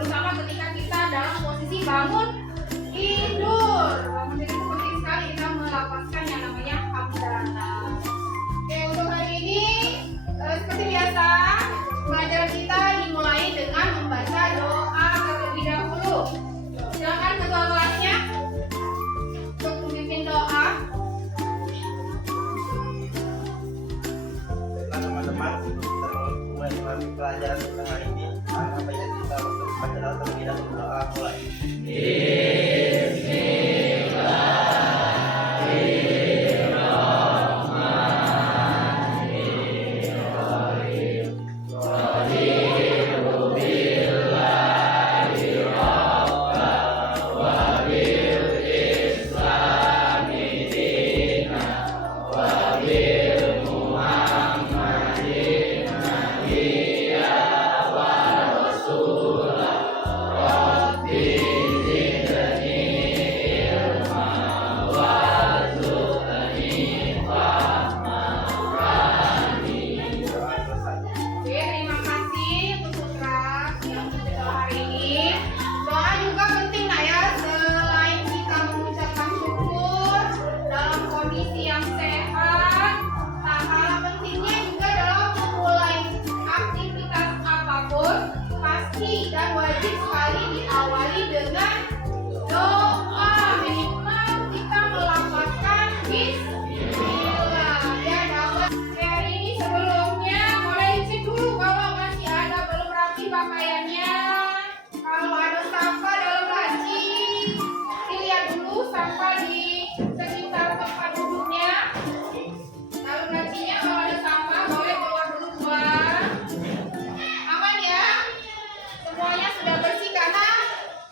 terutama ketika kita dalam posisi bangun tidur. Bangun tidur itu penting sekali kita melafazkan yang namanya hamdalah. Oke, untuk hari ini seperti biasa pelajaran kita dimulai dengan membaca doa terlebih dahulu. Silakan ketua kelasnya untuk memimpin doa. Teman-teman, kita mulai pelajaran kita hari ini. Apa yang kita baca dalam terlebih dahulu doa mulai. Dan wajib sekali diawali dengan doa. Minimal kita melafazkan bismillah. Ya, dapat hari ini sebelumnya boleh dicek dulu kalau masih ada belum rapi pakaiannya. Kalau ada sampah dalam laci, dilihat dulu sampah di sekitar tempat duduknya. Dalam lacinya kalau ada sampah boleh keluar dulu buang. Aman ya? Semuanya sudah bersih karena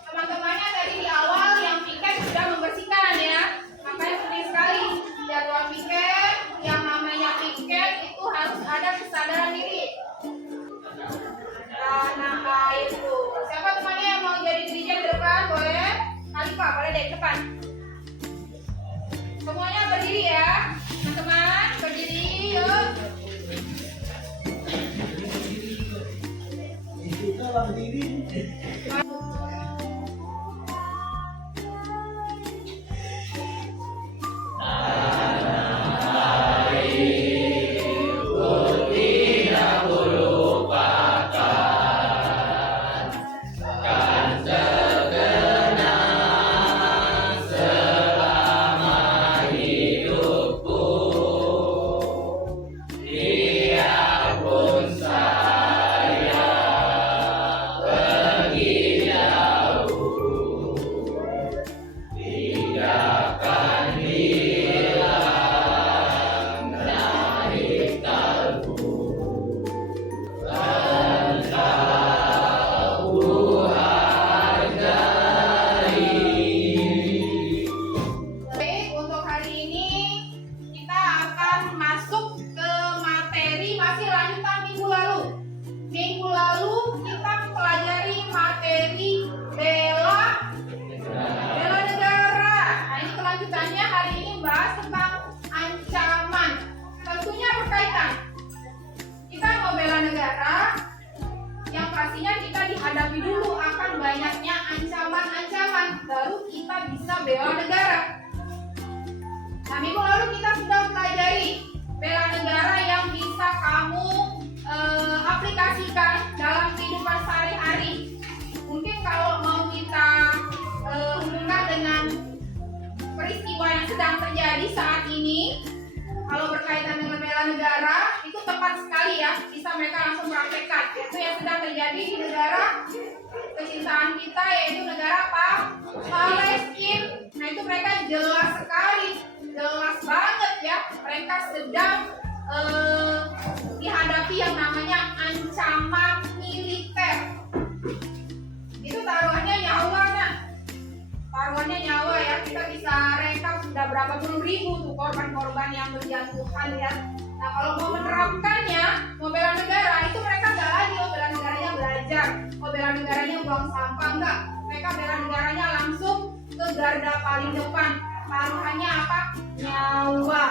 teman-temannya tadi di awal yang piket sudah membersihkan ya. Makanya penting sekali jadwal piket, yang namanya piket itu harus ada kesadaran diri. Tanah air itu. Siapa temannya yang mau jadi dirijen di depan? Boleh? Khalifah boleh dari depan. Semuanya berdiri ya. Teman-teman berdiri yuk. Hadapi dulu akan banyaknya ancaman-ancaman, baru kita bisa bela negara. Nah, minggu lalu kita sudah pelajari bela negara yang bisa kamu aplikasikan dalam kehidupan sehari-hari. Mungkin kalau mau kita hubungkan dengan peristiwa yang sedang terjadi saat ini, kalau berkaitan dengan bela negara, itu tepat sekali ya, bisa mereka langsung praktekkan. Itu yang sedang terjadi di negara kecintaan kita, yaitu negara apa? Palestina. Nah, itu mereka jelas sekali, jelas banget ya, mereka sedang dihadapi yang namanya ancaman militer. Itu taruhannya nyawa, nah. Taruhannya nyawa ya, kita bisa rekap sudah berapa puluh ribu tuh korban-korban yang berjatuhan ya. Nah, kalau mau menerapkannya, mau bela negara, itu mereka nggak lagi bela negaranya belajar, bela negaranya buang sampah, enggak. Mereka bela negaranya langsung ke garda paling depan. Taruhannya apa? Nyawa.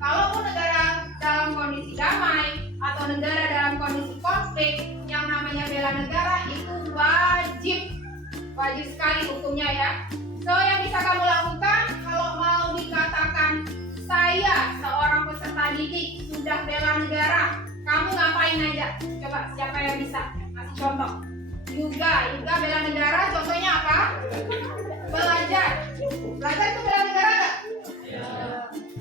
Kalau negara dalam kondisi damai atau negara dalam kondisi konflik, yang namanya namanya bela negara itu wajib sekali hukumnya ya. So yang bisa kamu lakukan kalau mau dikatakan saya seorang peserta didik sudah bela negara, kamu ngapain aja? Coba siapa yang bisa kasih contoh? Juga bela negara, contohnya apa? Belajar itu bela negara nggak?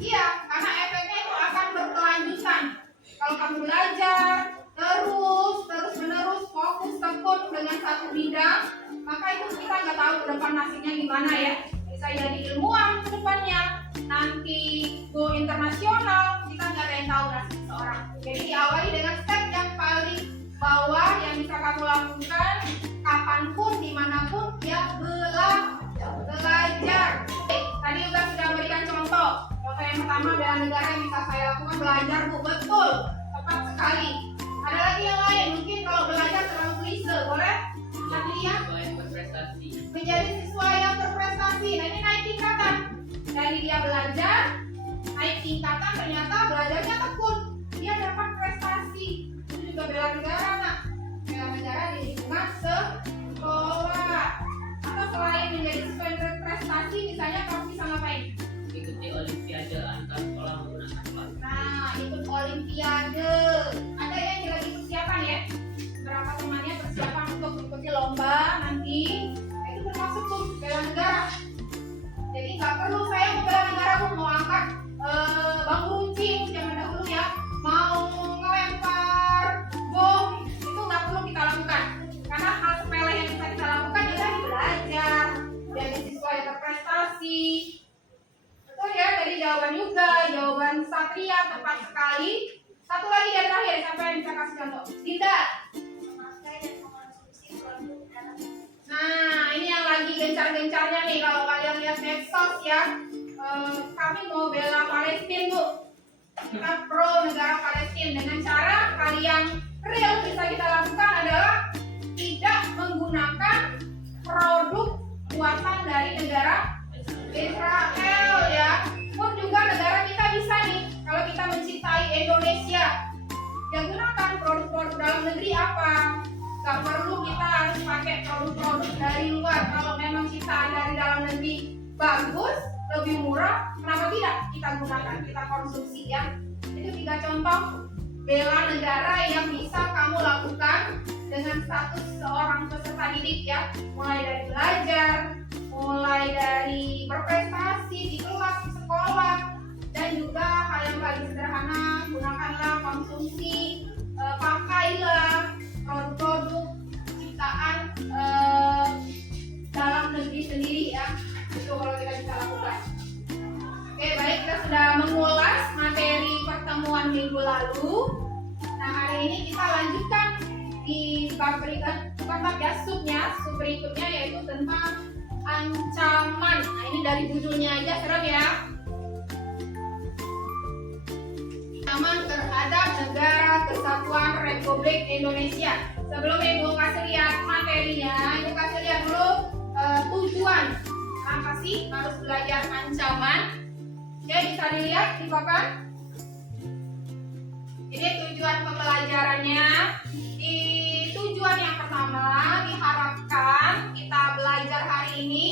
Iya, karena efeknya itu akan berkelanjutan. Kalau kamu belajar terus menerus fokus tekun dengan satu bidang, maka itu kita nggak tahu ke depan nasibnya gimana ya. Bisa jadi ilmuwan ke depannya, nanti go internasional, kita nggak ada yang tahu nasib seseorang. Jadi diawali dengan step yang paling bawah yang bisa kamu lakukan kapanpun, dimanapun, ya belajar. Tadi juga sudah memberikan contoh. Contoh yang pertama bela negara yang bisa saya lakukan belajar, Bu. Betul, tepat sekali. Ada lagi yang lain, mungkin kalau belajar terlalu klise, boleh? Nanti lihat. Menjadi siswa yang berprestasi. Nah ini naik tingkatan. Dari dia belajar, naik tingkatan, ternyata belajarnya tekun. Dia dapat prestasi. Itu juga bela negara, nak. Bela negara di lingkungan sekolah. Atau selain menjadi siswa yang berprestasi, misalnya kamu bisa ngapain? Ikuti olimpiade antar sekolah menggunakan kelas. Nah, ikut olimpiade. Ada yang lagi persiapan ya? Beberapa temannya persiapan untuk mengikuti lomba nanti. Nah, itu termasuk tuh bela negara. Jadi nggak perlu saya mau bela negara, Bu, mau angkat bambu runcing zaman dahulu ya, mau ngelempar bom, itu nggak perlu kita lakukan. Karena hal sepele yang bisa kita lakukan ya tadi belajar, jadi siswa yang berprestasi. Betul ya, tadi jawaban juga, jawaban Satria tepat sekali. Satu lagi yang terakhir, siapa yang bisa kasih contoh? Dinda. Nah, ini yang lagi gencar-gencarnya nih kalau kalian lihat medsos ya. Kami mau bela Palestina, Bu. Kita pro negara Palestina dengan cara kalian real bisa kita lakukan adalah tidak menggunakan produk buatan dari negara Israel ya. Pun juga negara kita bisa nih, kalau kita mencintai Indonesia, ya gunakan produk-produk dalam negeri apa. Gak perlu kita harus pakai produk-produk dari luar. Kalau memang ciptaan dari dalam negeri bagus, lebih murah, kenapa tidak kita gunakan, kita konsumsi ya. Itu 3 contoh bela negara yang bisa kamu lakukan dengan status seorang peserta didik ya. Mulai dari belajar, mulai dari berprestasi di kelas, di sekolah, dan juga hal yang paling sederhana, gunakanlah, konsumsi, pakailah produk-produk ciptaan dalam negeri sendiri ya. Itu kalau kita bisa lakukan. Oke, baik, kita sudah mengulas materi pertemuan minggu lalu. Nah, hari ini kita lanjutkan di bab berikutnya, bukan bab ya, sub berikutnya yaitu tentang ancaman. Nah, ini dari judulnya aja serem ya. Ancaman terhadap Negara Kesatuan Republik Indonesia. Sebelum Ibu kasih lihat materinya, Ibu kasih lihat dulu tujuan. Kenapa sih harus belajar ancaman? Oke, bisa dilihat di papan. Ini tujuan pembelajarannya. Di tujuan yang pertama diharapkan kita belajar hari ini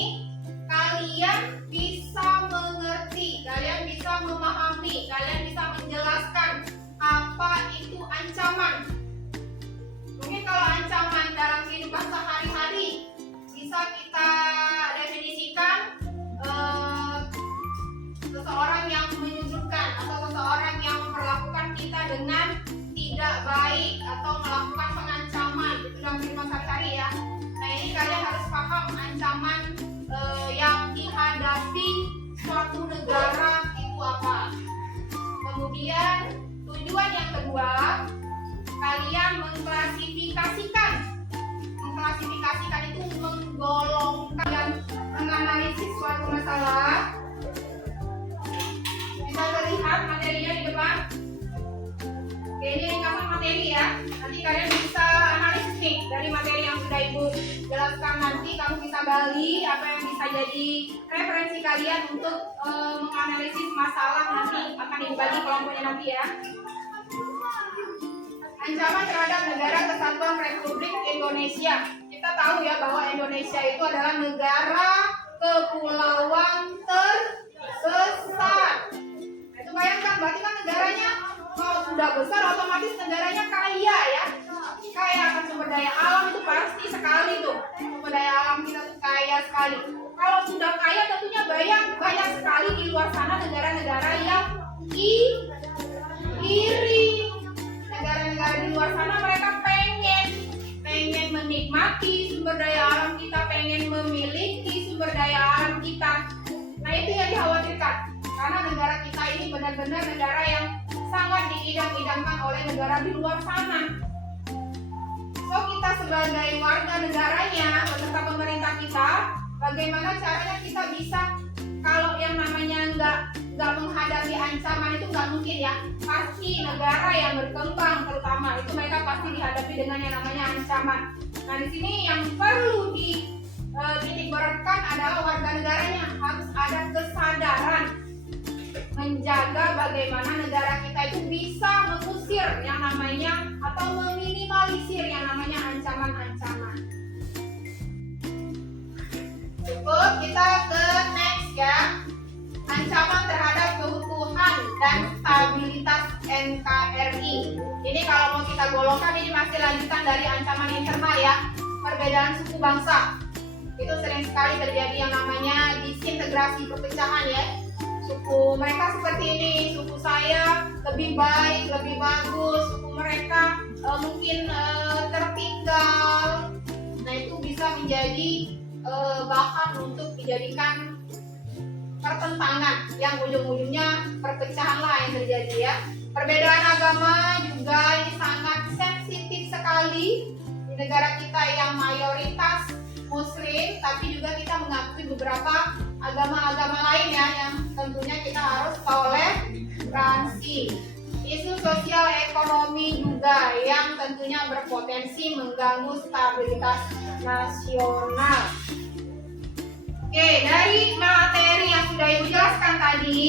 kalian bisa mengerti, kalian bisa memahami, kalian bisa menjelaskan apa itu ancaman. Mungkin kalau ancaman dalam kehidupan sehari-hari bisa kita definisikan seseorang yang menyudutkan atau seseorang yang memperlakukan kita dengan tidak baik atau melakukan pengancaman itu dalam kehidupan sehari-hari ya. Nah, ini kalian harus paham ancaman yang dihadapi suatu negara itu apa. Kemudian tujuan yang kedua, kalian mengklasifikasikan itu menggolongkan dan menganalisis suatu masalah. Bisa terlihat materinya di depan. Oke, ini ringkasan materi ya. Nanti kalian bisa analisis nih dari materi yang sudah Ibu jelaskan. Nanti kamu bisa gali apa yang bisa jadi referensi kalian untuk menganalisis masalah. Nanti akan Ibu bagi kelompoknya nanti ya. Ancaman terhadap Negara Kesatuan Republik Indonesia. Kita tahu ya bahwa Indonesia itu adalah negara kepulauan tersesat. Nah, itu bayangkan, berarti kan negaranya kalau sudah besar otomatis negaranya kaya ya. Kaya akan sumber daya alam itu pasti sekali tuh. Sumber daya alam kita tuh kaya sekali. Kalau sudah kaya tentunya banyak sekali di luar sana negara-negara yang iri. Negara-negara di luar sana mereka pengen menikmati sumber daya alam kita, pengen memiliki sumber daya alam kita. Nah itu yang dikhawatirkan, karena negara kita ini benar-benar negara yang sangat diidam-idamkan oleh negara di luar sana. So kita sebagai warga negaranya, beserta pemerintah kita, bagaimana caranya kita bisa, kalau yang namanya nggak menghadapi ancaman itu nggak mungkin ya. Pasti negara yang berkembang terutama itu mereka pasti dihadapi dengan yang namanya ancaman. Nah di sini yang perlu titik beratkan adalah warga negaranya harus ada kesadaran menjaga bagaimana negara kita itu bisa mengusir yang namanya atau meminimalisir yang namanya ancaman-ancaman. Cukup, kita ke next ya. Ancaman terhadap keutuhan dan stabilitas NKRI. Ini kalau mau kita golongkan, ini masih lanjutan dari ancaman internal ya. Perbedaan suku bangsa. Itu sering sekali terjadi yang namanya disintegrasi, perpecahan ya. Suku mereka seperti ini, suku saya lebih baik, lebih bagus, suku mereka mungkin tertinggal. Nah itu bisa menjadi bahan untuk dijadikan pertentangan yang ujung-ujungnya perpecahan lah yang terjadi ya. Perbedaan agama juga ini sangat sensitif sekali di negara kita yang mayoritas Muslim, tapi juga kita mengakui beberapa agama-agama lain ya yang tentunya kita harus toleransi. Isu sosial ekonomi juga yang tentunya berpotensi mengganggu stabilitas nasional. Oke, dari materi yang sudah Ibu jelaskan tadi,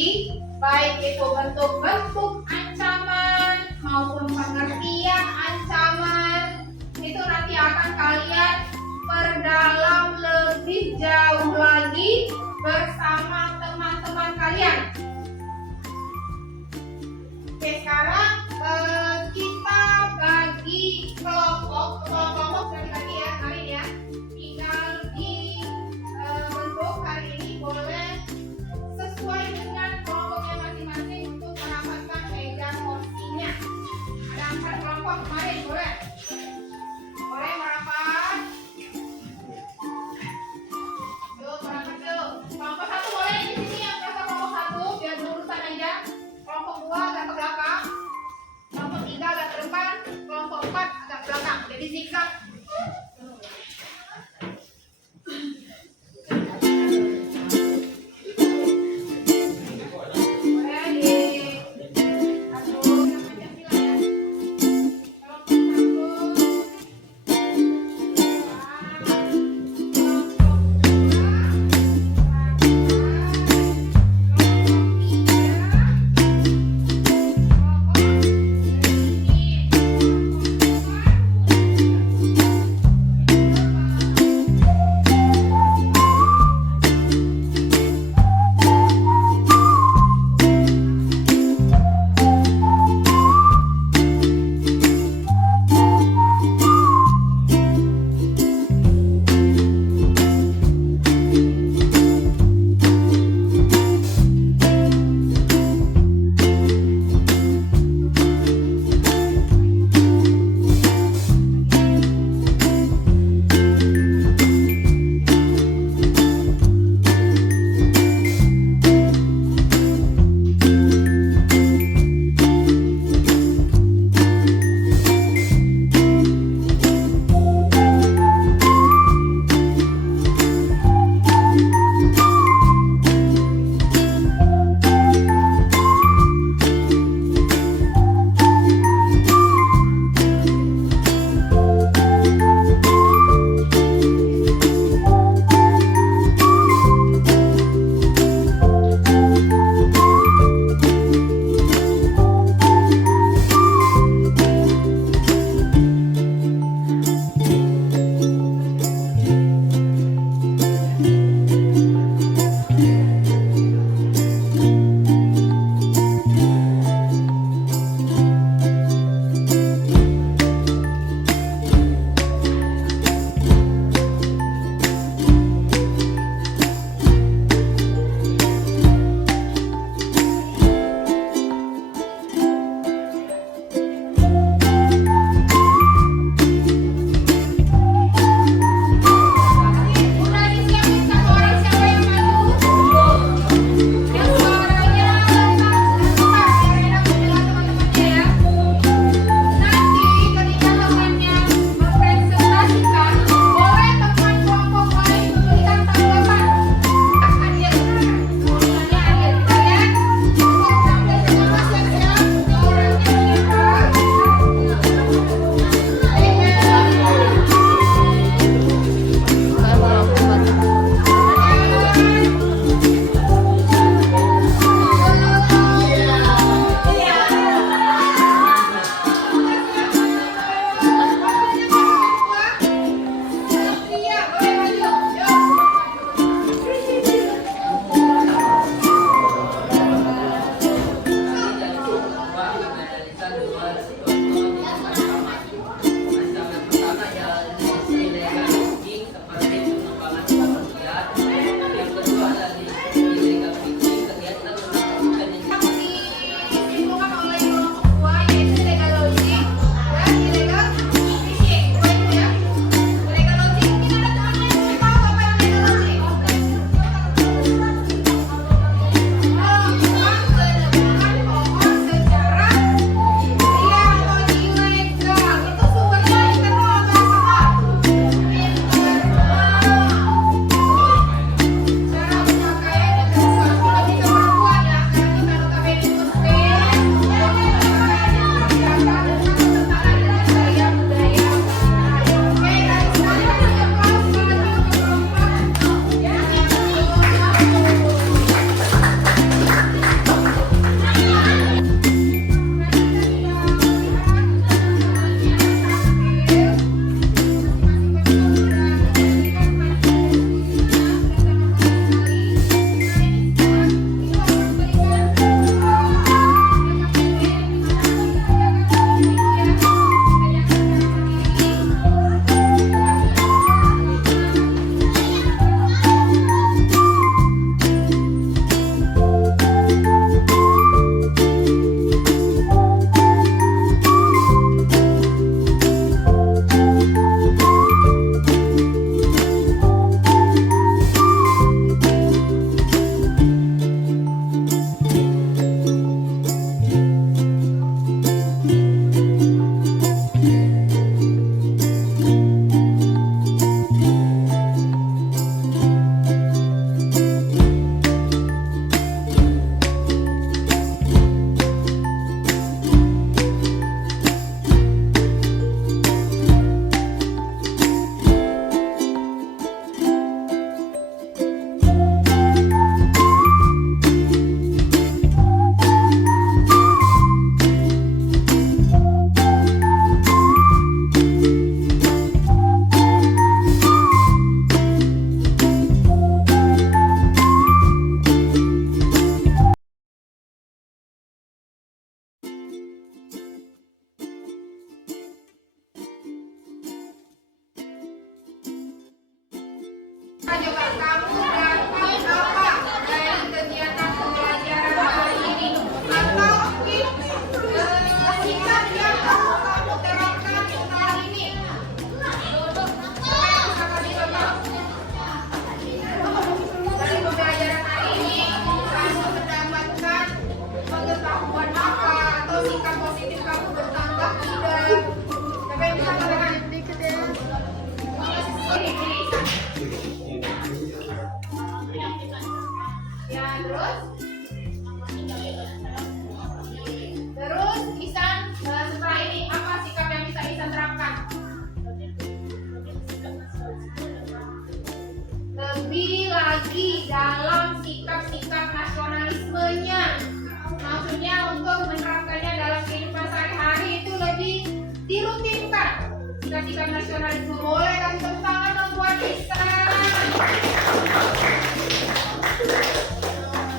baik itu bentuk-bentuk ancaman maupun pengertian ancaman, itu nanti akan kalian perdalam lebih jauh lagi bersama teman-teman kalian. Oke, sekarang kita bagi kelompok sudah dibagi ya kalian ya. Tinggal di bentuk hari ini boleh sesuai dengan kelompoknya masing-masing untuk merapatkan meja kursinya. Ada 4 kelompok kemarin, boleh merapat. Yuk merapat yuk. Kelompok 1 boleh di sini yang merasa kelompok 1 biar berurusan aja. Kelompok 2 agak ke belakang. Kelompok 3 agak ke depan. Kelompok 4 agak ke belakang. Terus Isan setelah ini apa sikap yang bisa Isan terapkan? Lebih lagi dalam sikap-sikap nasionalismenya. Maksudnya untuk menerapkannya dalam kehidupan sehari-hari itu lebih dirutinkan. Sikap-sikap nasionalisme boleh kasih tepuk tangan dong buat Isan.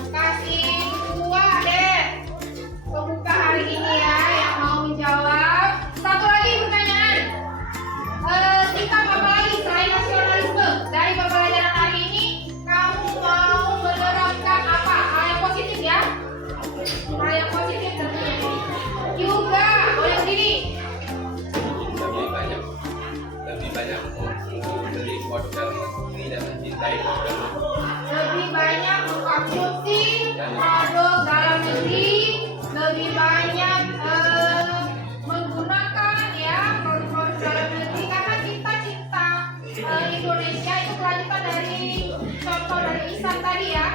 Kasih dua deh pembuka hari ini ya yang mau menjawab. Satu lagi pertanyaan. Sikap apa lagi selain nasionalisme dari pembelajaran hari ini kamu mau menerapkan apa? Hal yang positif ya. Hal yang positif tentunya. Juga boleh berdiri. lebih banyak memberi produk dalam negeri dan mencintai produk Lebih banyak mengkonsumsi produk dalam negeri, lebih banyak menggunakan ya produk dalam negeri karena kita cinta Indonesia itu kelanjutan dari contoh dari Isan tadi ya.